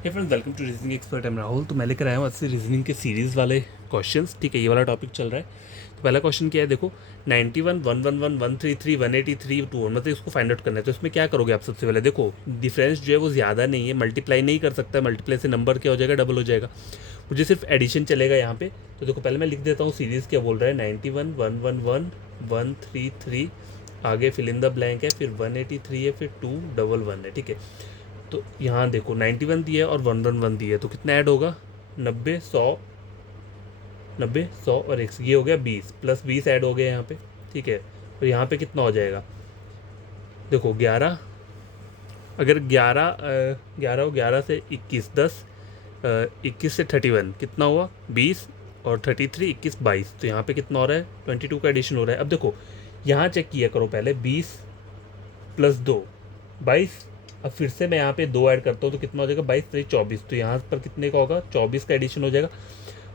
Hey friends, welcome to reasoning expert. I'm Rahul. तो मैं लेकर आया हूँ आज से रीजनिंग के सीरीज़ वाले क्वेश्चंस। ठीक है, ये वाला टॉपिक चल रहा है। तो पहला क्वेश्चन क्या है, देखो 91, 111, 133, 183, 2 मतलब इसको फाइंड आउट करना है। तो इसमें क्या करोगे आप? सबसे पहले देखो डिफरेंस जो है वो ज़्यादा नहीं है, मल्टीप्लाई नहीं कर सकता। मल्टीप्लाई से नंबर क्या हो जाएगा? डबल हो जाएगा। मुझे सिर्फ एडिशन चलेगा यहाँ पे। तो देखो पहले मैं लिख देता हूँ सीरीज़ क्या बोल रहा है। 91, 111, 133, आगे फिल इन द ब्लैंक है, फिर 183 है, फिर 211 है। ठीक है, तो यहाँ देखो 91 दिया है और 111 दिया है, तो कितना ऐड होगा? 90, 100, 90, 100 और 100, ये हो गया 20 प्लस 20 ऐड हो गया यहाँ पे। ठीक है, और यहाँ पे कितना हो जाएगा? देखो 11, अगर 11 11 हो, 11 से 21, 10, 21 से 31 कितना हुआ? 20 और 33, 21, 22। तो यहाँ पे कितना हो रहा है? 22 का एडिशन हो रहा है। अब देखो यहाँ चेक किया करो पहले, 20 प्लस 2, 22। अब फिर से मैं यहाँ पे 2 ऐड करता हूँ तो कितना हो जाएगा? 22 3 24। तो यहाँ पर कितने का होगा? 24 का एडिशन हो जाएगा।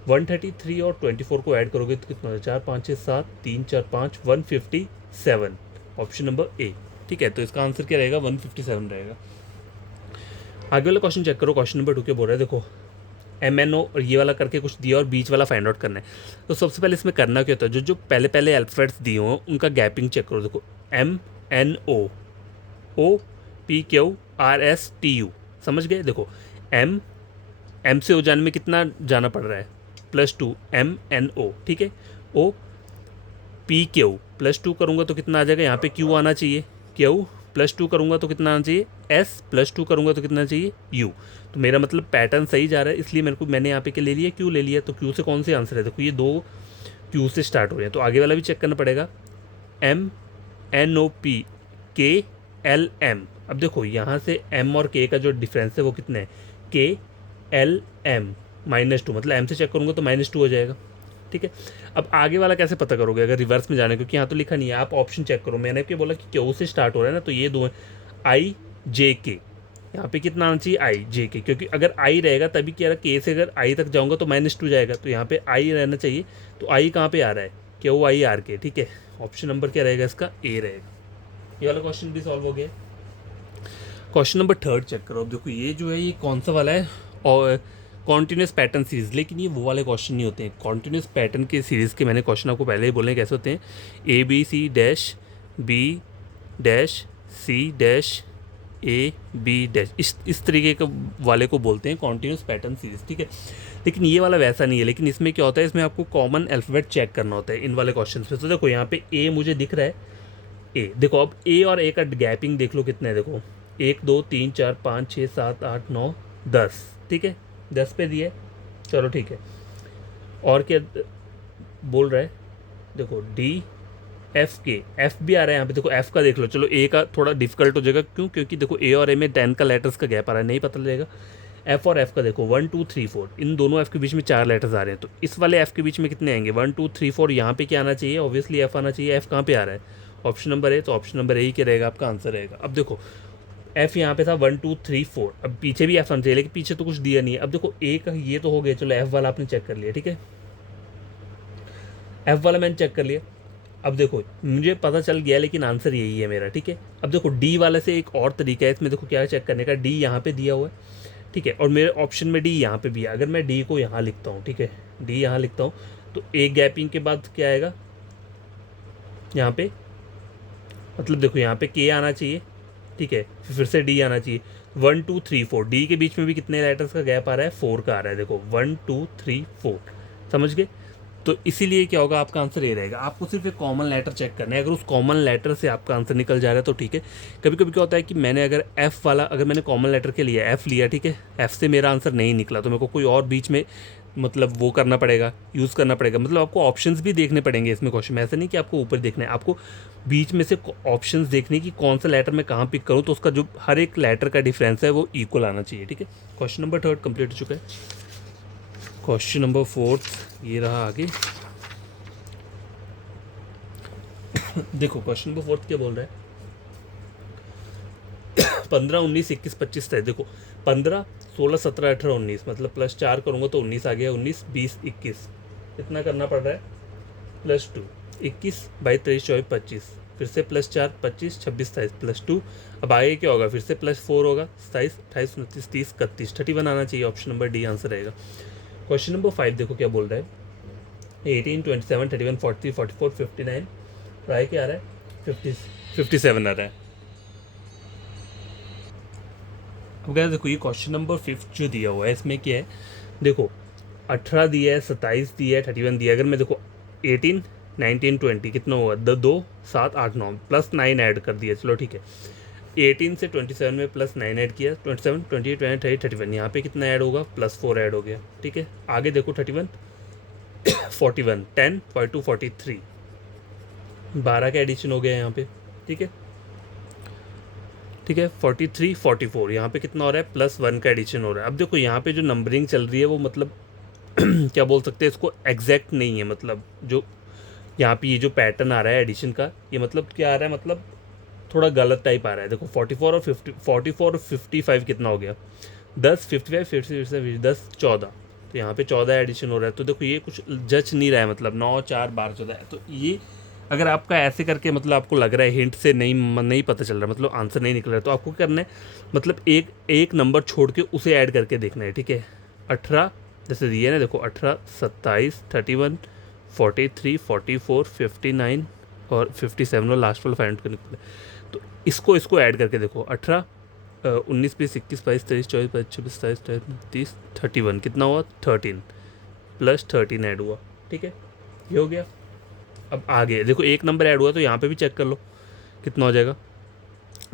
133 और 24 को ऐड करोगे तो कितना हो जाएगा? 4 5 6 7, 3 4 5, 157। Option number A. ठीक है, तो इसका आंसर क्या रहेगा? 157 रहेगा। आगे वाला क्वेश्चन चेक करो। क्वेश्चन नंबर 2 के बोल रहा है, देखो MNO और ये वाला करके कुछ दिया और बीच वाला फाइंड आउट करना है। तो सबसे पहले इसमें करना क्या होता है, जो जो पहले पहले अल्फाबेट्स दिए हों उनका गैपिंग चेक करो। देखो MNO, OPQRSTU, समझ गए? देखो एम से ओ जाने में कितना जाना पड़ रहा है? +2 MNO। ठीक है, OPQ +2 करूँगा तो कितना आ जाएगा? यहाँ पे Q आना चाहिए। Q +2 करूँगा तो कितना आना चाहिए? S +2 करूँगा तो कितना चाहिए? U। तो मेरा मतलब पैटर्न सही जा रहा है, इसलिए मैंने यहाँ पे क्या ले लिया? Q ले लिया। तो Q से कौन से आंसर है? देखो ये दो Q से स्टार्ट हो रहे हैं, तो आगे वाला भी चेक करना पड़ेगा। MNOPKLM। अब देखो यहाँ से M और K का जो डिफरेंस है वो कितना है? KLM -2, मतलब M से चेक करूँगा तो -2 हो जाएगा। ठीक है, अब आगे वाला कैसे पता करोगे अगर रिवर्स में जाने? क्योंकि यहाँ तो लिखा नहीं है, आप ऑप्शन चेक करो। मैंने क्या बोला कि क्यू से स्टार्ट हो रहा है ना, तो ये दो IJK। यहाँ पे कितना आना चाहिए? IJK, क्योंकि अगर I रहेगा तभी क्या रहा, K से अगर I तक जाऊँगा तो -2 जाएगा, तो यहाँ पे I रहना चाहिए। तो I कहाँ पे आ रहा है? QIRK। ठीक है, ऑप्शन नंबर क्या रहेगा इसका? ए रहेगा। ये वाला क्वेश्चन भी सॉल्व हो गया। क्वेश्चन नंबर 3 चेक करो। अब देखो ये जो है ये कौन सा वाला है? और कॉन्टीन्यूस पैटर्न सीरीज, लेकिन ये वो वाले क्वेश्चन नहीं होते हैं। कॉन्टीन्यूस पैटर्न के सीरीज़ के मैंने क्वेश्चन आपको पहले ही बोले हैं कैसे होते हैं। ABC-B-C-A-B-, इस तरीके के वाले को बोलते हैं कॉन्टीन्यूस पैटर्न सीरीज। ठीक है, लेकिन ये वाला वैसा नहीं है। लेकिन इसमें क्या होता है, इसमें आपको कॉमन अल्फ़ाबेट चेक करना होता है इन वाले क्वेश्चन में। तो देखो यहाँ पे ए मुझे दिख रहा है। ए देखो, अब ए और ए का गैपिंग देख लो कितना है। देखो 1 2 3 4 5 6 7 8 9 10। ठीक है, 10 पे दिए। चलो ठीक है, और क्या बोल रहा है? देखो DFK, एफ भी आ रहा है यहाँ पे। देखो एफ का देख लो। चलो ए का थोड़ा डिफिकल्ट हो जाएगा, क्यों? क्योंकि देखो ए और ए में 10 का लेटर्स का गैप आ रहा है, नहीं पता लगेगा। एफ और एफ का देखो 1 2 3 4, इन दोनों एफ के बीच में 4 लेटर्स आ रहे हैं। तो इस वाले एफ के बीच में कितने आएंगे? 1 2 3 4। यहाँ पे क्या आना चाहिए? ऑब्वियसली एफ आना चाहिए। एफ कहाँ पे आ रहा है? Option number A. तो ऑप्शन नंबर ए ही क्या रहेगा आपका आंसर रहेगा। अब देखो एफ यहाँ पे था 1 2 3 4, अब पीछे भी एफ आना चाहिए, लेकिन पीछे तो कुछ दिया नहीं है। अब देखो ए का ये तो हो गया, चलो एफ वाला आपने चेक कर लिया। ठीक है, एफ वाला मैंने चेक कर लिया। अब देखो मुझे पता चल गया, लेकिन आंसर यही है मेरा। ठीक है, अब देखो डी वाले से एक और तरीका है इसमें। देखो क्या चेक करने का, डी यहाँ पे दिया हुआ है। ठीक है, और मेरे ऑप्शन में डी यहाँ पे भी है। अगर मैं डी को यहाँ लिखता हूँ, ठीक है, डी यहाँ लिखता हूँ, तो एक गैपिंग के बाद क्या आएगा यहाँ पे? मतलब देखो यहाँ पे के आना चाहिए। ठीक है, फिर से डी आना चाहिए। 1 2 3 4, डी के बीच में भी कितने लेटर्स का गैप आ रहा है? 4 का आ रहा है। देखो 1 2 3 4, समझ गए? तो इसीलिए क्या होगा, आपका आंसर ये रहेगा। आपको सिर्फ एक कॉमन लेटर चेक करना है। अगर उस कॉमन लेटर से आपका आंसर निकल जा रहा है तो ठीक है। कभी कभी क्या होता है कि मैंने अगर एफ़ वाला, अगर मैंने कॉमन लेटर के लिए एफ़ लिया, ठीक है, एफ़ से मेरा आंसर नहीं निकला, तो मेरे को कोई और बीच में मतलब वो करना पड़ेगा, यूज़ करना पड़ेगा। मतलब आपको ऑप्शंस भी देखने पड़ेंगे इसमें क्वेश्चन में। ऐसा नहीं कि आपको ऊपर देखना है, आपको बीच में से ऑप्शंस देखने की कौन सा लेटर मैं कहाँ पिक करूँ, तो उसका जो हर एक लेटर का डिफरेंस है वो इक्वल आना चाहिए। ठीक है, क्वेश्चन नंबर 3 कंप्लीट हो चुका है। क्वेश्चन नंबर 4 ये रहा आगे। देखो क्वेश्चन नंबर 4 क्या बोल रहा है? 15 19 21 25 है। देखो 15 16 17 18 19, मतलब +4 करूँगा तो 19 आ गया। 19 20 21, इतना करना पड़ रहा है। +2 21 22 23 24 25, फिर से +4 25 26 27 +2। अब आगे क्या होगा, फिर से +4 होगा 27 28 29 30 31 31 आना चाहिए। ऑप्शन नंबर डी आंसर रहेगा। क्वेश्चन नंबर 5 देखो क्या बोल रहा है, 18 27 31 40 44 59 और आगे क्या आ रहा है 57 आ रहा है। अब क्या देखो ये क्वेश्चन नंबर 5 जो दिया हुआ है इसमें क्या है, देखो 18 दिया है, 27 दिया है, 31 दिया है। अगर मैं देखो 18 19 20 कितना हुआ, 2 7 8 9 +9 ऐड कर दिया, चलो ठीक है। 18 से 27 में +9 ऐड किया, 27 28 29 30 31, यहाँ पे कितना ऐड होगा, +4 ऐड हो गया, ठीक है। आगे देखो 31 41 10 42 43 12 का एडिशन हो गया यहाँ पे, ठीक है ठीक है। 43 44 यहाँ पे कितना हो रहा है, +1 का एडिशन हो रहा है। अब देखो यहाँ पे जो नंबरिंग चल रही है वो मतलब क्या बोल सकते हैं इसको, एग्जैक्ट नहीं है। मतलब जो यहाँ पे ये जो पैटर्न आ रहा है एडिशन का, ये मतलब क्या आ रहा है, मतलब थोड़ा गलत टाइप आ रहा है। देखो 44 और 50 44 और 55 कितना हो गया, 10 55 57 10 14, तो यहाँ पे 14 एडिशन हो रहा है। तो देखो ये कुछ जच नहीं रहा है, मतलब 9 4 12 14 है। तो ये अगर आपका ऐसे करके मतलब आपको लग रहा है हिंट से नहीं पता चल रहा, मतलब आंसर नहीं निकल रहा है, तो आपको करना है मतलब एक नंबर छोड़ के उसे ऐड करके देखना है, ठीक है। 18 जैसे दिए ना, देखो 18 27 31 43 44 59 और 57 और लास्ट वाला फाइंड करने को। तो इसको ऐड करके देखो, 18 19 20 21 22 23 24 25 26 27 30 31 कितना हुआ, 13 +13 ऐड हुआ, ठीक है। ये हो गया। अब आगे देखो एक नंबर ऐड हुआ तो यहाँ पे भी चेक कर लो कितना हो जाएगा।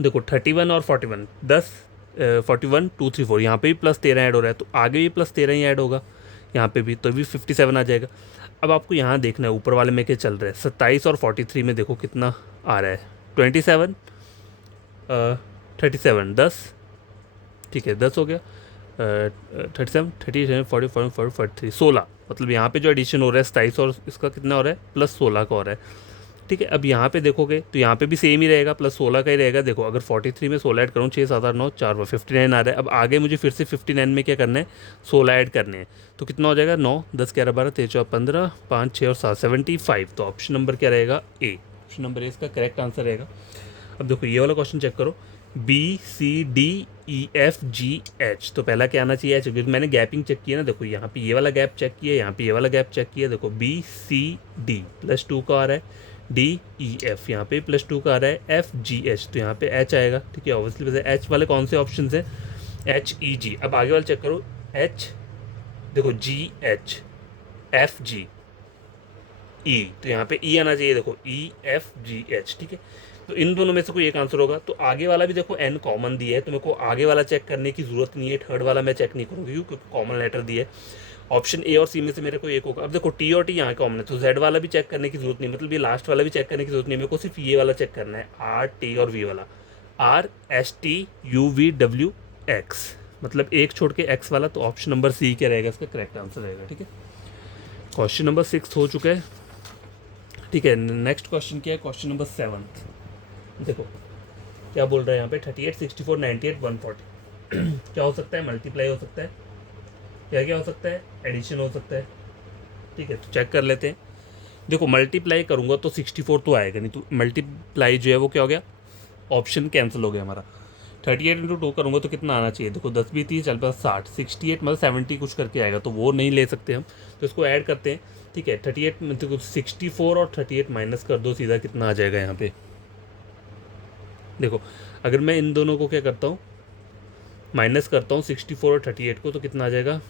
देखो 31 और 41 10 41 2 3 4, यहाँ पे भी +13 ऐड हो रहा है, तो आगे भी +13 ही ऐड होगा यहाँ पे भी, तो भी 57 आ जाएगा। अब आपको यहाँ देखना है ऊपर वाले में क्या चल रहा है, 27 और 43 में देखो कितना आ रहा है, 27 37 10, ठीक है 10 हो गया, 37 37 44 43 16, मतलब यहाँ पे जो एडिशन हो रहा है 27 और इसका कितना हो रहा है, +16 का हो रहा है, ठीक है। अब यहाँ पे देखोगे तो यहाँ पे भी सेम ही रहेगा, +16 का ही रहेगा। देखो अगर 43 में 16 ऐड करूँ, 6 7 8 9 4 59 आ रहा है। अब आगे मुझे फिर से 59 में क्या करना है, 16 ऐड करने हैं, तो कितना हो जाएगा, 9 10 11 12 13 14 15 5 6 और 7 75। तो ऑप्शन नंबर क्या रहेगा, ए। ऑप्शन नंबर ए इसका करेक्ट आंसर रहेगा। अब देखो ये वाला क्वेश्चन चेक करो, BCDEFGH, तो पहला क्या आना चाहिए एच, क्योंकि मैंने गैपिंग चेक किया ना, देखो यहाँ पे ये वाला गैप चेक किया, यहाँ पे ये वाला गैप चेक किया। देखो BCD +2 का आ रहा है, DEF यहाँ पे +2 का आ रहा है, FGH तो यहाँ पे H आएगा, ठीक है। ऑब्वियसली वैसे H वाले कौन से ऑप्शन हैं, HEG। अब आगे वाले चेक करो, H देखो GH FG E, तो यहाँ पे E आना चाहिए, देखो EFGH, ठीक है। तो इन दोनों में से कोई एक आंसर होगा। तो आगे वाला भी देखो N कॉमन दिया है, तो मेरे को आगे वाला चेक करने की जरूरत नहीं है, थर्ड वाला मैं चेक नहीं करूँगी क्योंकि कॉमन लेटर दिया है। ऑप्शन ए और सी में से मेरे को एक होगा। अब देखो टी और टी यहाँ कॉमन है, तो जेड वाला भी चेक करने की जरूरत नहीं, मतलब ये लास्ट वाला भी चेक करने की जरूरत नहीं, मेरे को सिर्फ ये वाला चेक करना है, आर टी और वी वाला, RSTUVWX, मतलब एक छोड़ के एक्स वाला। तो ऑप्शन नंबर सी क्या रहेगा, इसका करेक्ट आंसर रहेगा, ठीक है। क्वेश्चन नंबर 6 हो चुका है, ठीक है। नेक्स्ट क्वेश्चन क्या है, क्वेश्चन नंबर 7। देखो क्या बोल रहा है यहाँ पे, 38 64 98 140 क्या हो सकता है, मल्टीप्लाई हो सकता है, क्या हो सकता है, एडिशन हो सकता है, ठीक है। तो चेक कर लेते हैं। देखो मल्टीप्लाई करूँगा तो 64 तो आएगा नहीं, तो मल्टीप्लाई जो है वो क्या हो गया, ऑप्शन कैंसिल हो गया हमारा। 38 × 2 करूँगा तो कितना आना चाहिए, देखो 10 भी 30 चल पास 60 68 मतलब 70 कुछ करके आएगा, तो वो नहीं ले सकते हम, तो इसको ऐड करते हैं, ठीक है। 38 में देखो 64 और 38 माइनस कर दो, सीधा कितना आ जाएगा यहाँ पे। देखो अगर मैं इन दोनों को क्या करता हूँ, माइनस करता हूँ 64 और 38 को, तो कितना आ जाएगा,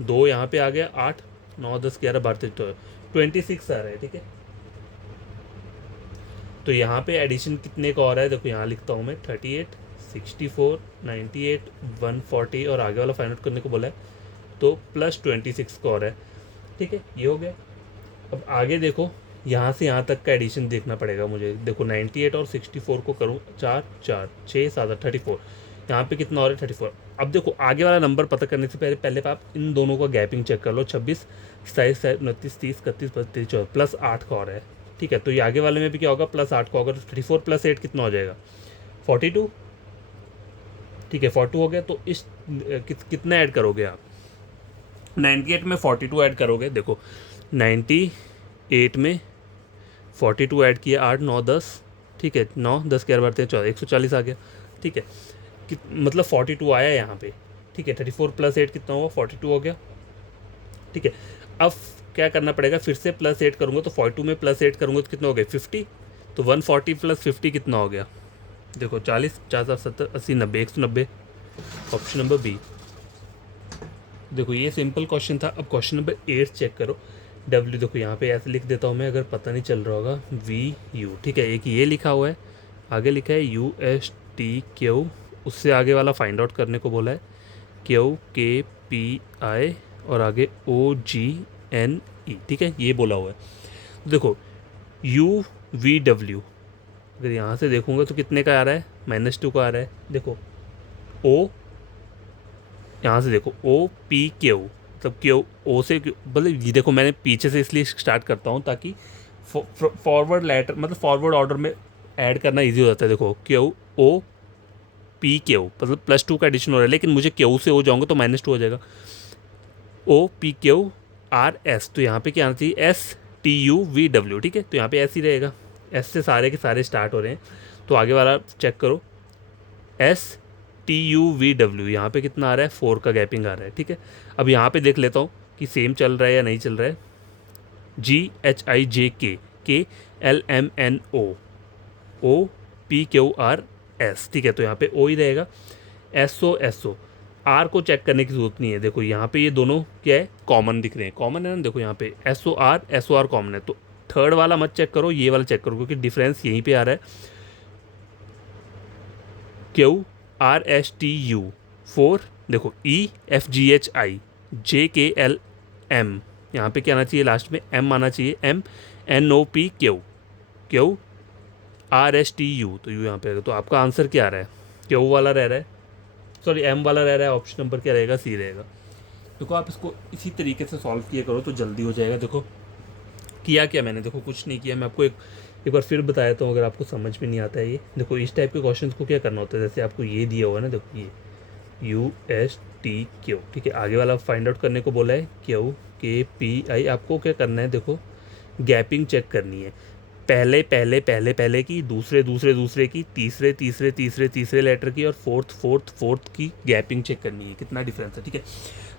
2 यहाँ पे आ गया, 8 9 10 11 12 26 आ रहा है, ठीक है। तो यहाँ पे एडिशन कितने का हो रहा है, देखो यहाँ लिखता हूँ मैं, 38 64 98 140 और आगे वाला फाइंड आउट करने को बोला है, तो +26 का हो रहा है, ठीक है। ये हो गया। अब आगे देखो यहाँ से यहाँ तक का एडिशन देखना पड़ेगा मुझे। देखो 98 और 64 को करूँ, 4 4 6 7 34, यहाँ पे कितना हो रहा है, 34। अब देखो आगे वाला नंबर पता करने से पहले आप इन दोनों का गैपिंग चेक कर लो, 26 27 29 30 31 32 24 +8 का हो रहा है, ठीक है। तो ये आगे वाले में भी क्या होगा, +8 का होगा, तो 34 + 8 कितना हो जाएगा, 42, ठीक है 42 हो गया। तो इस कितना ऐड करोगे आप, 98 में 42 ऐड करोगे। देखो 98 में 42 ऐड किया, 8 9 10 ठीक है, 9 10 11 12 13 14 140 आ गया, ठीक है। मतलब 42 आया यहाँ पे, ठीक है। 34 + 8 कितना हुआ, 42 हो गया, ठीक है। अब क्या करना पड़ेगा, फिर से +8 करूँगा तो 42 में +8 करूँगा तो कितना हो गया 50, तो 140 + 50 कितना हो गया, देखो 40 50 70 80 90 190, ऑप्शन नंबर बी। देखो ये सिंपल क्वेश्चन था। अब क्वेश्चन नंबर 8 चेक करो। डब्ल्यू, देखो यहाँ पे ऐसे लिख देता हूँ मैं, अगर पता नहीं चल रहा होगा, VU, ठीक है। एक ये लिखा हुआ है, आगे लिखा है USTQ, उससे आगे वाला फाइंड आउट करने को बोला है, QKPI और आगे OGNE, ठीक है, ये बोला हुआ है। तो देखो UVW, अगर यहाँ से देखूंगा तो कितने का आ रहा है, -2 का आ रहा है। देखो O, यहाँ से देखो OPQ, मतलब क्यू ओ से मतलब ये देखो, मैंने पीछे से इसलिए स्टार्ट करता हूँ ताकि फॉरवर्ड लेटर मतलब फॉरवर्ड ऑर्डर में ऐड करना इजी हो जाता है। देखो QOPQ मतलब +2 का एडिशन हो रहा है, लेकिन मुझे क्यू से हो जाऊँगा तो -2 हो जाएगा। OPQRS, तो यहाँ पे क्या आना चाहिए, STUVW, ठीक है। तो यहाँ पे S ही रहेगा, S से सारे के सारे स्टार्ट हो रहे हैं, तो आगे वाला चेक करो, STUVW, यहाँ पे कितना आ रहा है, 4 का गैपिंग आ रहा है, ठीक है। अब यहाँ पे देख लेता हूँ कि सेम चल रहा है या नहीं चल रहा है। GHIJK KLMNO OPQRS, ठीक है, तो यहाँ पे O ही रहेगा। SO R को चेक करने की जरूरत नहीं है। देखो यहाँ पे ये दोनों क्या है, कॉमन दिख रहे हैं, कॉमन है ना। देखो यहाँ पे SOR कॉमन है, तो थर्ड वाला मत चेक करो, ये वाला चेक करो, क्योंकि डिफरेंस यहीं पे आ रहा है। QRSTU 4, देखो EFGHI JKLM, यहाँ पे क्या आना चाहिए, लास्ट में M आना चाहिए, MNOPQ QRSTU, तो U यहाँ पे, तो आपका आंसर क्या आ रहा है, Q वाला रह रहा है, सॉरी M वाला रह रहा है। ऑप्शन नंबर क्या रहेगा, C रहेगा। देखो आप इसको इसी तरीके से सॉल्व किया करो तो जल्दी हो जाएगा। देखो किया क्या मैंने, देखो कुछ नहीं किया, मैं आपको एक बार फिर बताया तो अगर आपको समझ में नहीं आता है ये। देखो इस टाइप के क्वेश्चंस को क्या करना होता है, जैसे आपको ये दिया हुआ है ना, देखो ये USTQ, ठीक है, आगे वाला फाइंड आउट करने को बोला है QKPI, आपको क्या करना है, देखो गैपिंग चेक करनी है, पहले पहले पहले पहले की, दूसरे दूसरे दूसरे की, तीसरे तीसरे तीसरे तीसरे लेटर की, और फोर्थ फोर्थ फोर्थ की गैपिंग चेक करनी है, कितना डिफरेंस है, ठीक है।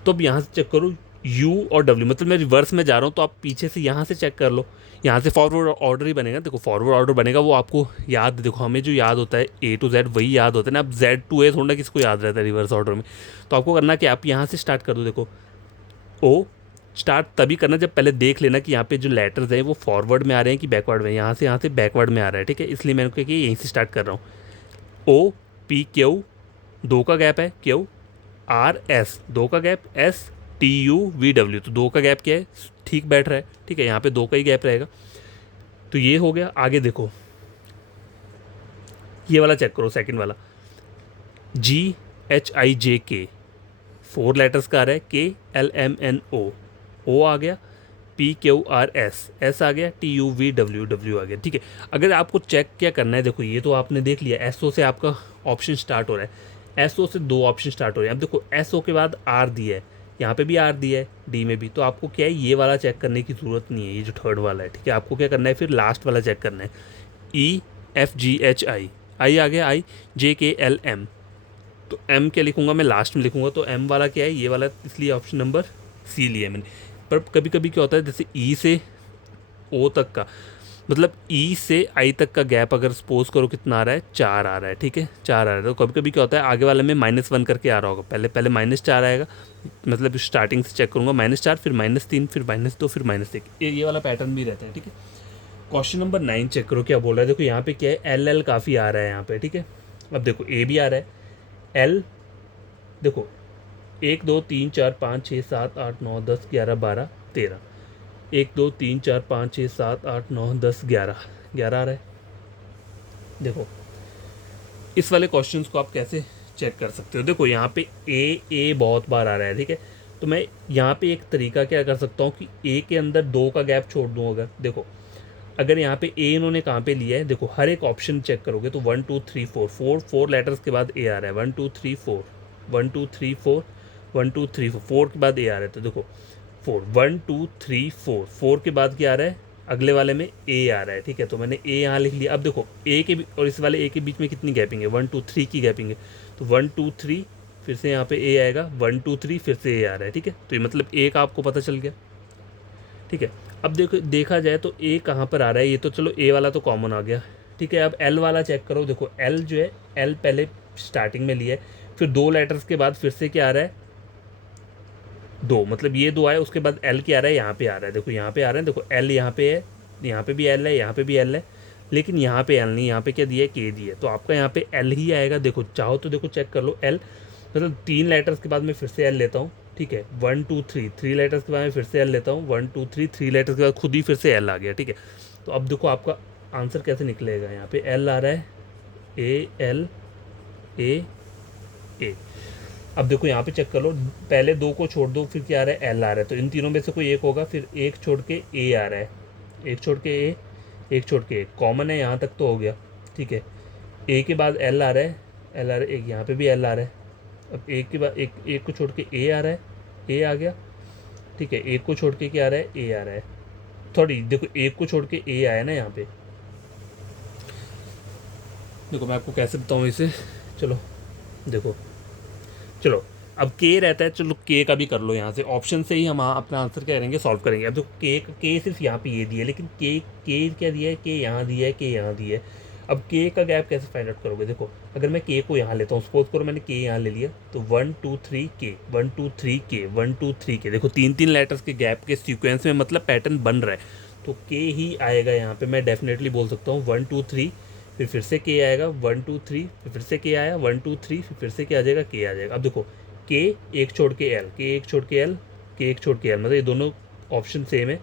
तो अब यहाँ से चेक करो U और W, मतलब मैं रिवर्स में जा रहा हूँ, तो आप पीछे से यहाँ से चेक कर लो, यहाँ से फॉरवर्ड ऑर्डर ही बनेगा। देखो फॉरवर्ड ऑर्डर बनेगा, वो आपको याद, देखो हमें जो याद होता है A to Z वही याद होता है ना। अब Z to A थोड़ा किसको याद रहता है रिवर्स ऑर्डर में, तो आपको करना कि आप यहाँ से स्टार्ट कर दो। देखो O स्टार्ट तभी करना जब पहले देख लेना कि यहाँ पे जो लेटर्स हैं वो फॉरवर्ड में आ रहे हैं कि बैकवर्ड में। यहाँ से बैकवर्ड में आ रहा है, ठीक है, इसलिए मैंने कहा कि यहीं से स्टार्ट कर रहा हूँ। OPQ 2 का गैप है, QRS 2 का गैप, STUVW, तो 2 का गैप क्या है, ठीक बैठ रहा है, ठीक है, यहाँ पे 2 का ही गैप रहेगा। तो ये हो गया। आगे देखो ये वाला चेक करो, सेकंड वाला GHIJK 4 लेटर्स का आ रहा है, KLMNO O आ गया, PQRS S आ गया, TUVW W आ गया, ठीक है। अगर आपको चेक क्या करना है, देखो ये तो आपने देख लिया, SO से आपका ऑप्शन स्टार्ट हो रहा है, SO से 2 ऑप्शन स्टार्ट हो रहे हैं। अब देखो SO के बाद R दिया है, यहाँ पे भी R दिया है, D में भी, तो आपको क्या है, ये वाला चेक करने की ज़रूरत नहीं है, ये जो थर्ड वाला है, ठीक है। आपको क्या करना है, फिर लास्ट वाला चेक करना है, EFGHI I आ गया, IJKLM, तो M क्या लिखूंगा मैं, लास्ट में लिखूंगा, तो M वाला क्या है, ये वाला, इसलिए ऑप्शन नंबर C लिया मैंने। पर कभी कभी क्या होता है, जैसे E से O तक का, मतलब E से I तक का गैप अगर सपोज करो कितना आ रहा है, 4 आ रहा है, ठीक है, 4 आ रहा है, तो कभी कभी क्या होता है, आगे वाले में -1 करके आ रहा होगा, पहले पहले -4 आएगा, मतलब स्टार्टिंग से चेक करूँगा, -4 फिर -3 फिर -2 फिर -1, ये वाला पैटर्न भी रहता है, ठीक है। क्वेश्चन नंबर 9 चेक करो क्या बोल रहा है। देखो यहाँ पे क्या है, LL काफ़ी आ रहा है यहाँ पे, ठीक है। अब देखो A भी आ रहा है, L देखो 1 2 3 4 5 6 7 8 9 10 11 12 13, 1 2 3 4 5 6 7 8 9 10 11 11 आ रहा है। देखो इस वाले क्वेश्चंस को आप कैसे चेक कर सकते हो, देखो यहाँ पे A बहुत बार आ रहा है, ठीक है। तो मैं यहाँ पे एक तरीका क्या कर सकता हूँ कि A के अंदर 2 का गैप छोड़ दूँ। अगर देखो अगर यहाँ पे A इन्होंने कहाँ पे लिया है, देखो हर एक ऑप्शन चेक करोगे तो 1 2 3 4 4 लेटर्स के बाद A आ रहा है, 1 2 3 4 1 2 3 4 1 2 3 4 के बाद A आ रहा है, तो देखो 4 1 2 3 4 4 के बाद क्या आ रहा है, अगले वाले में ए आ रहा है, ठीक है, तो मैंने ए यहाँ लिख लिया। अब देखो ए के और इस वाले ए के बीच में कितनी गैपिंग है, 1 2 3 की गैपिंग है, तो 1 2 3 फिर से यहाँ पे ए आएगा, 1 2 3 फिर से ए आ रहा है, ठीक है, तो ये मतलब ए का आपको पता चल गया, ठीक है। अब देखो देखा जाए तो ए कहाँ पर आ रहा है, ये तो चलो ए वाला तो कॉमन आ गया, ठीक है। अब एल वाला चेक करो, देखो एल जो है, एल पहले स्टार्टिंग में लिया है, फिर 2 लेटर्स के बाद फिर से क्या आ रहा है, 2, मतलब ये 2 आए, उसके बाद एल क्या आ रहा है, यहाँ पे आ रहा है, देखो यहाँ पे आ रहा है, देखो एल यहाँ पे है, यहाँ पे भी एल है, यहाँ पे भी एल है, लेकिन यहाँ पे एल नहीं, यहाँ पे क्या दिया है, के दिया है, तो आपका यहाँ पे एल ही आएगा। देखो चाहो तो देखो चेक कर लो एल, मतलब 3 लेटर्स के बाद मैं फिर से एल लेता हूँ, ठीक है, 1 2 3, 3 लेटर्स के बाद मैं फिर से एल लेता हूँ, 1 2 3, 3 लेटर्स के बाद खुद ही फिर से एल आ गया, ठीक है। तो अब देखो आपका आंसर कैसे निकलेगा, यहाँ पे एल आ रहा है, ए एल ए ए। अब देखो यहाँ पे चेक कर लो, पहले 2 को छोड़ दो, फिर क्या आ रहा है, एल आ रहा है, तो इन तीनों में से कोई एक होगा, फिर एक छोड़ के ए आ रहा है, एक छोड़ के ए, एक छोड़ के ए, कॉमन है यहाँ तक तो हो गया, ठीक है। ए के बाद एल आ रहा है, एल आ रहा है, एक यहाँ पे भी एल आ रहा है, अब एक के बाद एक को छोड़ के ए आ रहा है, ए आ गया, ठीक है, एक को छोड़ के क्या आ रहा है, ए आ रहा है, थोड़ी देखो एक को छोड़ के ए आया ना यहाँ पे, देखो मैं आपको कैसे बताऊँ इसे, चलो देखो, चलो अब के रहता है, चलो के का भी कर लो, यहाँ से ऑप्शन से ही हम अपना आंसर क्या करेंगे, सॉल्व करेंगे। अब देखो के सिर्फ यहाँ पे ये दिया है, लेकिन के क्या दिया है, के यहाँ दिया है, के यहाँ दिया है। अब के का गैप कैसे फाइंड आउट करोगे, देखो अगर मैं के को यहाँ लेता हूँ, सपोज करो मैंने के यहाँ ले लिया, तो 1 2 3 के, 1 2 3 के, 1 2 3 के, देखो 3 लेटर्स के गैप के सीक्वेंस में मतलब पैटर्न बन रहा है, तो के ही आएगा यहाँ पे, मैं डेफिनेटली बोल सकता हूँ 1 2 3, फिर से के आएगा, 1 2 3, फिर से के आया, 1 2 3, फिर से के आ जाएगा, के आ जाएगा। अब देखो के एक छोड़ के एल, के एक छोड़ के एल, के एक छोड़ के एल, मतलब ये दोनों ऑप्शन सेम है,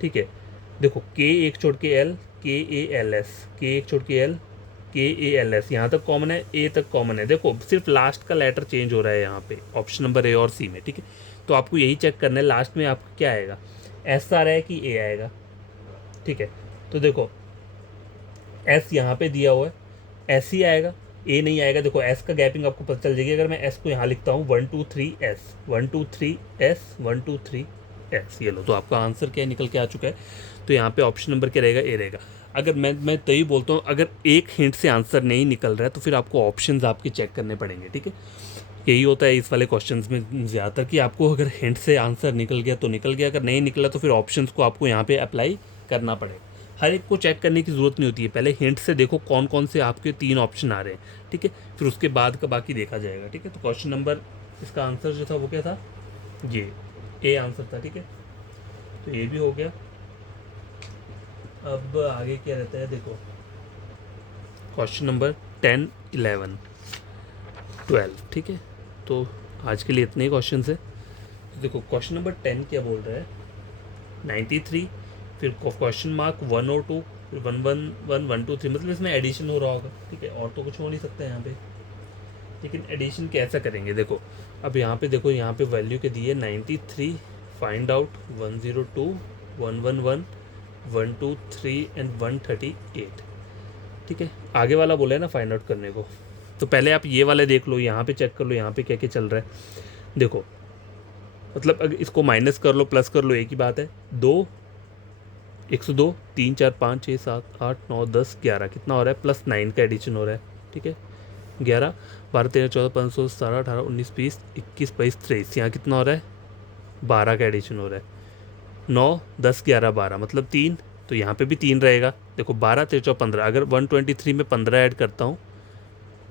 ठीक है। देखो के एक छोड़ के एल, के ए एल एस, के एक छोड़ के एल, के ए एल एस, यहाँ तक कॉमन है, ए तक कॉमन है, देखो सिर्फ लास्ट का लेटर चेंज हो रहा है यहाँ पे ऑप्शन नंबर ए और सी में, ठीक है। तो आपको यही चेक करना है लास्ट में आपका क्या आएगा, एस आ रहा है कि ए आएगा, ठीक है। तो देखो एस यहाँ पे दिया हुआ है, एस ही आएगा, ए नहीं आएगा, देखो एस का गैपिंग आपको पता चल जाएगी, अगर मैं एस को यहाँ लिखता हूँ 1 2 3 एस, 1 2 3 एस, 1 2 3 एस, ये लो, तो आपका आंसर क्या निकल के आ चुका है। तो यहाँ पे ऑप्शन नंबर क्या रहेगा, ए रहेगा। अगर मैं तभी बोलता हूँ, अगर एक हिंट से आंसर नहीं निकल रहा है तो फिर आपको ऑप्शंस आपके चेक करने पड़ेंगे, ठीक है। यही होता है इस वाले क्वेश्चंस में ज़्यादातर, कि आपको अगर हिंट से आंसर निकल गया तो निकल गया, अगर नहीं निकला तो फिर ऑप्शंस को आपको यहाँ पे अप्लाई करना पड़ेगा। हर एक को चेक करने की ज़रूरत नहीं होती है, पहले हिंट से देखो कौन कौन से आपके 3 ऑप्शन आ रहे हैं, ठीक है, फिर उसके बाद का बाकी देखा जाएगा, ठीक है। तो क्वेश्चन नंबर इसका आंसर जो था वो क्या था, ये ए आंसर था, ठीक है, तो ये भी हो गया। अब आगे क्या रहता है, देखो क्वेश्चन नंबर 10 11 12, ठीक है। तो आज के लिए इतने ही क्वेश्चन है। देखो क्वेश्चन नंबर 10 क्या बोल रहा है, 93, फिर क्वेश्चन मार्क 1 और 2, फिर 1 1 1 1 2 3, मतलब इसमें एडिशन हो रहा होगा, ठीक है, और तो कुछ हो नहीं सकता यहाँ पे, लेकिन एडिशन कैसा करेंगे, देखो अब यहाँ पे देखो, यहाँ पे वैल्यू के दिए 93, फाइंड आउट 102 111 123 एंड 138, ठीक है। आगे वाला बोला है ना फाइंड आउट करने को, तो पहले आप ये वाले देख लो, यहाँ पे चेक कर लो, यहाँ पे क्या क्या चल रहा है, देखो मतलब अगर इसको माइनस कर लो प्लस कर लो एक ही बात है, 2 102 3 4 5 6 7 8 9 10 11, कितना हो रहा है, +9 का एडिशन हो रहा है, ठीक है, 11 12 13 14 15 16 17 18 19 20 21 22 23, यहाँ कितना हो रहा है, 12 का एडिशन हो रहा है, 9 10 11 12, मतलब 3, तो यहाँ पे भी 3 रहेगा, देखो 12 13 14 15, अगर 123 में 15 ऐड करता हूँ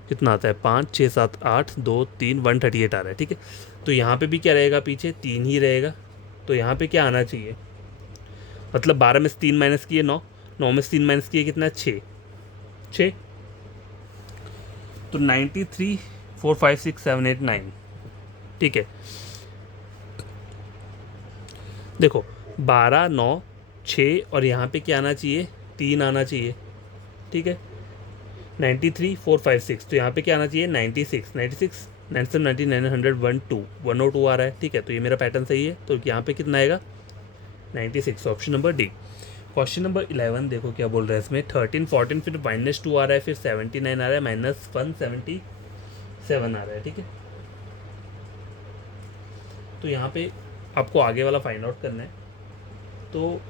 कितना आता है, 5 6 7 8 2 3 138 आ रहा है, ठीक है। तो यहाँ पे भी क्या रहेगा, पीछे 3 ही रहेगा, तो यहाँ पे क्या आना चाहिए, मतलब 12 में से 3 माइनस किए 9, 9 में से 3 माइनस किए कितना, 6 6, तो 93 4 5 6 7 8 9, ठीक है। देखो 12 9 6 और यहाँ पे क्या आना चाहिए, 3 आना चाहिए, ठीक है, 93 4 5 6, तो यहाँ पे क्या आना चाहिए, 96 96 97 99 100 102 102 आ रहा है, ठीक है, तो ये मेरा पैटर्न सही है, तो यहाँ पे कितना आएगा, 96, option number D. Question number 11 देखो क्या बोल रहा है इसमें, 13 14 फिर -2 आ रहा है, फिर 79 आ रहा है, -177 आ रहा है, ठीक है। तो यहाँ पे आपको आगे वाला फाइंड आउट करना है, तो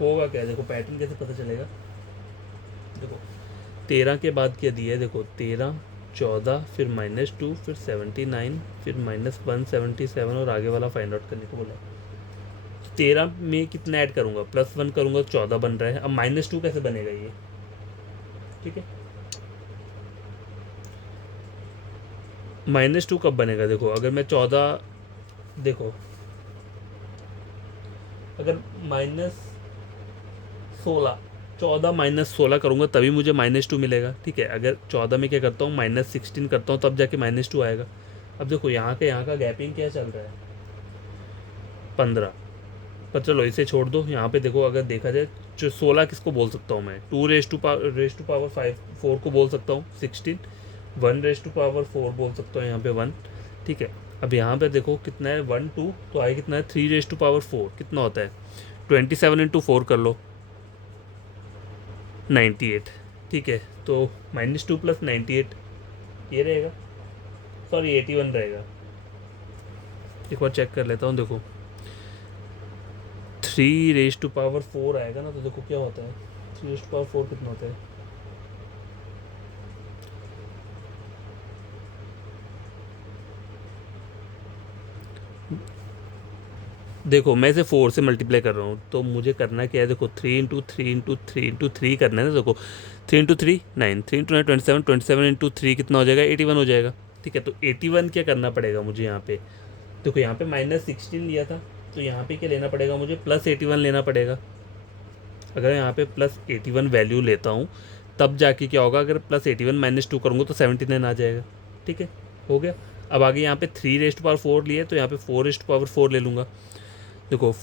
होगा क्या, देखो पैटर्न कैसे पता चलेगा। देखो 13 के बाद क्या दिया है, देखो 13, 14, फिर -2, फिर 79, फिर -177 और आगे वाला फाइंड आउट करने को बोला है। 13 में कितना ऐड करूँगा, +1 करूँगा तो 14 बन रहा है। अब -2 कैसे बनेगा ये, ठीक है। -2 कब बनेगा, देखो अगर मैं 14, देखो अगर -16, 14 -16 करूँगा तभी मुझे -2 मिलेगा, ठीक है। अगर 14 में क्या करता हूँ, -16 करता हूँ तब जाके -2 आएगा। अब देखो यहाँ का गैपिंग क्या चल रहा है, 15। पर चलो इसे छोड़ दो, यहाँ पे देखो अगर देखा जाए जो 16 किसको बोल सकता हूँ मैं, 2 रेस टू पावर 5 4 को बोल सकता हूँ, 16, 1 रेस टू पावर 4 बोल सकता हूँ यहाँ पे 1, ठीक है। अब यहाँ पे देखो कितना है 1 2, तो आगे कितना है 3 रेस टू पावर 4 कितना होता है, 27 × 4 कर लो, 98, ठीक है। तो -2 + 98 ये रहेगा, सॉरी 81 रहेगा। एक बार चेक कर लेता हूँ, देखो 3 रेस टू पावर 4 आएगा ना, तो देखो क्या होता है, 3 रेस टू पावर 4 कितना होता है, देखो मैं इसे 4 से मल्टीप्लाई कर रहा हूँ, तो मुझे करना क्या है, देखो 3 × 3 × 3 × 3 करना है ना। देखो 3 × 3 9, 3 × 9 27, 27 × 3 कितना हो जाएगा, 81 हो जाएगा, ठीक है। तो 81 क्या करना पड़ेगा मुझे यहाँ पे, देखो यहाँ पे -16 लिया था, तो यहाँ पे क्या लेना पड़ेगा मुझे, +81 लेना पड़ेगा। अगर यहाँ पे +81 वैल्यू लेता हूँ तब जाके क्या होगा, अगर +81 -2 करूँगा तो 79 आ जाएगा, ठीक है। हो गया। अब आगे यहाँ पे 3 रेस टू पावर 4 लिए, तो यहाँ पे 4 रेस टू पावर 4 ले लूँगा। देखो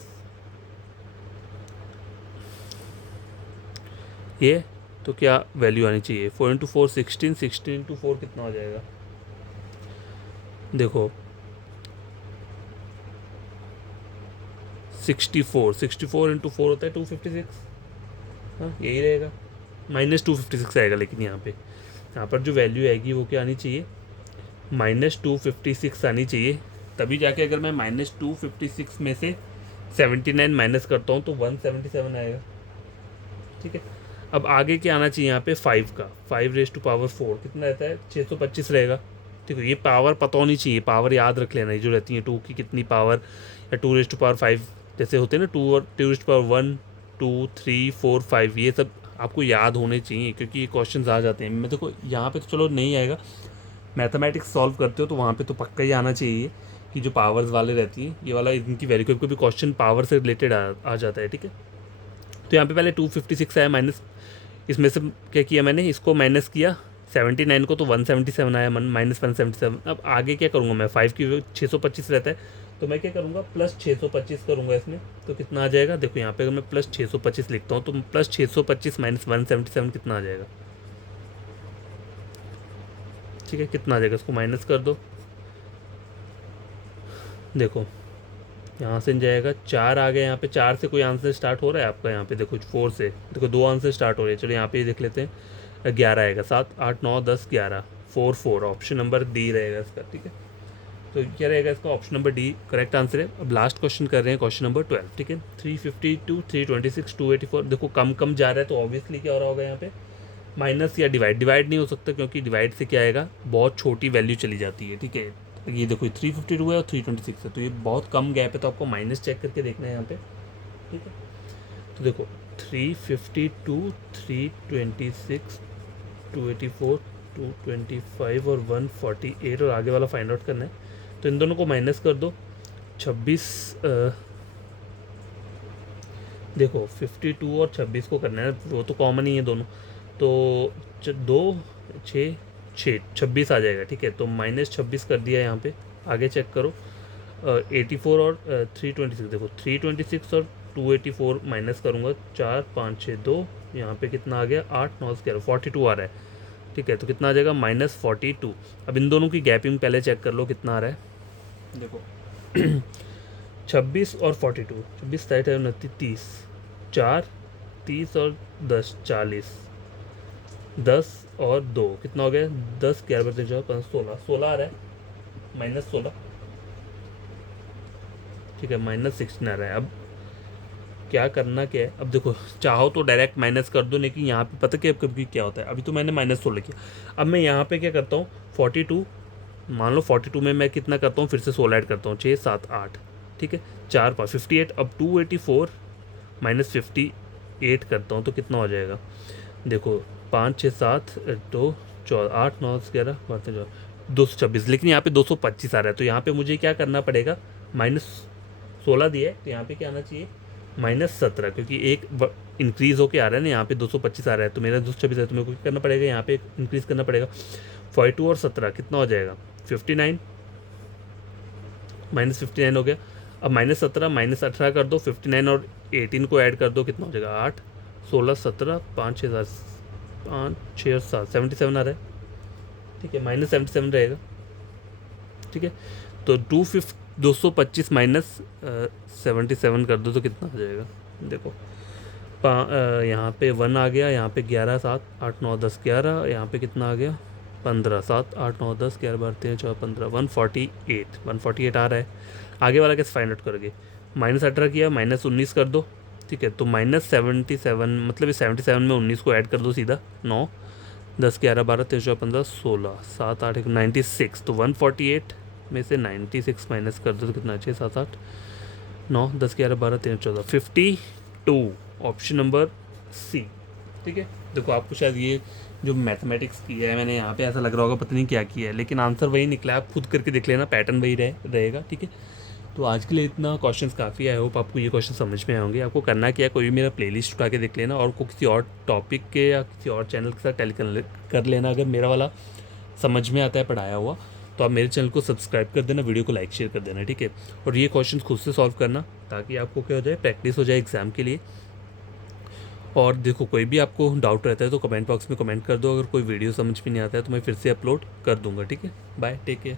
ये तो क्या वैल्यू आनी चाहिए, 4 × 4 16, 16 × 4 कितना हो जाएगा, देखो 64, 64 × 4 होता है 256, हाँ यही रहेगा, -256 आएगा। लेकिन यहाँ पर जो वैल्यू आएगी वो क्या आनी चाहिए, -256 आनी चाहिए। तभी जाके अगर मैं -256 में से 79 माइनस करता हूँ तो 177 आएगा, ठीक है। अब आगे क्या आना चाहिए यहाँ पे, 5 का, 5 रेस टू पावर 4 कितना रहता है, 625 रहेगा, ठीक है। ये पावर पता होनी चाहिए, पावर याद रख लेना, ये जो रहती है 2 की कितनी पावर, या 2 रेस टू पावर 5 जैसे होते हैं ना, 2 और 2 रेस टू पावर 1 2 3 4 5, ये सब आपको याद होने चाहिए, क्योंकि ये क्वेश्चन आ जाते हैं। मैं देखो यहाँ पे तो चलो नहीं आएगा, मैथमेटिक्स सॉल्व करते हो तो वहाँ पे तो पक्का ही आना चाहिए कि जो पावर्स वाले रहती हैं, ये वाला इनकी वैल्यू, कभी कभी क्वेश्चन पावर से रिलेटेड आ जाता है, ठीक है। तो यहाँ पे पहले 256 आया माइनस, इसमें से क्या किया मैंने, इसको माइनस किया 79 को, तो 177 आया, -177। अब आगे क्या करूँगा मैं, 5 की 625 रहता है, तो मैं क्या करूँगा, +625 करूँगा इसमें, तो कितना आ जाएगा, देखो यहाँ पे अगर मैं +625 लिखता हूँ तो +625 -177 कितना आ जाएगा, ठीक है। कितना आ जाएगा, इसको माइनस कर दो, देखो यहाँ से जाएगा 4 आ गया, यहाँ पे 4 से कोई आंसर स्टार्ट हो रहा है आपका, यहाँ पे देखो 4 से देखो 2 आंसर स्टार्ट हो रहे हैं, चलो यहाँ पे ही देख लेते हैं, 11 आएगा, 7 8 9 10 11, 4 4 ऑप्शन नंबर डी रहेगा इसका, ठीक है। तो क्या रहेगा इसका, option number D correct answer है। अब लास्ट क्वेश्चन कर रहे हैं, क्वेश्चन नंबर 12, ठीक है। 352 326 284, देखो कम कम जा रहा है, तो ऑब्वियसली क्या हो रहा होगा यहाँ पे, माइनस या डिवाइड नहीं हो सकता, क्योंकि डिवाइड से क्या आएगा, बहुत छोटी वैल्यू चली जाती है, ठीक है। ये देखो 352 है और 326 है, तो ये बहुत कम गैप है, तो आपको माइनस चेक करके देखना है यहाँ पे, ठीक है। तो देखो 352 326 284 225 और 148 और आगे वाला फाइंड आउट करना है, तो इन दोनों को माइनस कर दो। 26 देखो 52 और 26 को करना है, वो तो कॉमन ही है दोनों, तो 2 6 6 26 आ जाएगा, ठीक है। तो -26 कर दिया यहाँ पे, आगे चेक करो 84 और 326, देखो 326 और 284 माइनस करूँगा, 4 5 6 2, यहाँ पे कितना आ गया, 8 9 11 42 आ रहा है, ठीक है। तो कितना आ जाएगा, -42। अब इन दोनों की गैपिंग पहले चेक कर लो कितना आ रहा है, देखो 26 और 42, 26 साइड है 29 30, 4 30 और 10 40, 10 और 2 कितना हो गया, 10 11 बजे 16 16 आ रहा है, -16, ठीक है, -16 आ रहा है। अब क्या करना क्या है, अब देखो चाहो तो डायरेक्ट माइनस कर दो, लेकिन यहाँ पे पता क्या कभी क्या होता है, अभी तो मैंने -16 किया, अब मैं यहाँ पे क्या करता हूँ 42, मान लो 42 में मैं कितना करता हूँ, फिर से 16 ऐड करता हूँ, 6 7 8, ठीक है, 4 5 58, अब 284 -58 करता हूँ तो कितना हो जाएगा, देखो 5 6 7 2 14 8 9 11 12 226, लेकिन यहाँ पे 225 आ रहा है, तो यहाँ पे मुझे क्या करना पड़ेगा, -16 दिया है तो यहाँ पे क्या आना चाहिए -17, क्योंकि एक इंक्रीज होके आ रहा है ना, यहाँ पे 225 आ रहा है तो मेरा 226 है, तो मेरे को क्या करना पड़ेगा, यहाँ पे इंक्रीज करना पड़ेगा, 42 और 17 कितना हो जाएगा 59, -59 हो गया, अब -17 -18 कर दो, 59 और 18 को ऐड कर दो, कितना हो जाएगा 8 16 17 5 6 7 5 6 7 77 आ रहा है, ठीक है, -77 रहेगा, ठीक है, तो 225 -77 कर दो तो कितना आ जाएगा, देखो यहाँ पे 1 आ गया, यहाँ पे 11 7 8 9 10 11, यहाँ पे कितना आ गया 15 7 8 9 10 11 12 13 14 15 148 आ रहा है, आगे वाला कैसे फाइंड आउट करोगे, -18 किया -19 कर दो, ठीक है, तो -77 मतलब इस 77 में 19 को ऐड कर दो सीधा, 9 10 11 12 13 14 15 16 7 8 96, तो 148 में से 96 माइनस कर दो तो कितना 6 7 8 9 10 11 12 13 14 52, ऑप्शन नंबर सी, ठीक है। देखो आपको शायद ये जो मैथमेटिक्स किया है मैंने यहाँ पे ऐसा लग रहा होगा पता नहीं क्या किया है, लेकिन आंसर वही निकला, आप खुद करके देख लेना, पैटर्न वही रहेगा, ठीक है। तो आज के लिए इतना, क्वेश्चंस काफ़ी, आई होप आपको ये क्वेश्चन समझ में आएंगे। आपको करना क्या है, कोई भी मेरा प्लेलिस्ट उठा के देख लेना और को किसी और टॉपिक के या किसी और चैनल के साथ टैली कर लेना, अगर मेरा वाला समझ में आता है पढ़ाया हुआ तो आप मेरे चैनल को सब्सक्राइब कर देना, वीडियो को लाइक शेयर कर देना, ठीक है। और ये क्वेश्चन खुद से सॉल्व करना ताकि आपको क्या हो जाए, प्रैक्टिस हो जाए एग्ज़ाम के लिए। और देखो कोई भी आपको डाउट रहता है तो कमेंट बॉक्स में कमेंट कर दो, अगर कोई वीडियो समझ में नहीं आता है तो मैं फिर से अपलोड कर दूंगा, ठीक है। Bye, take care.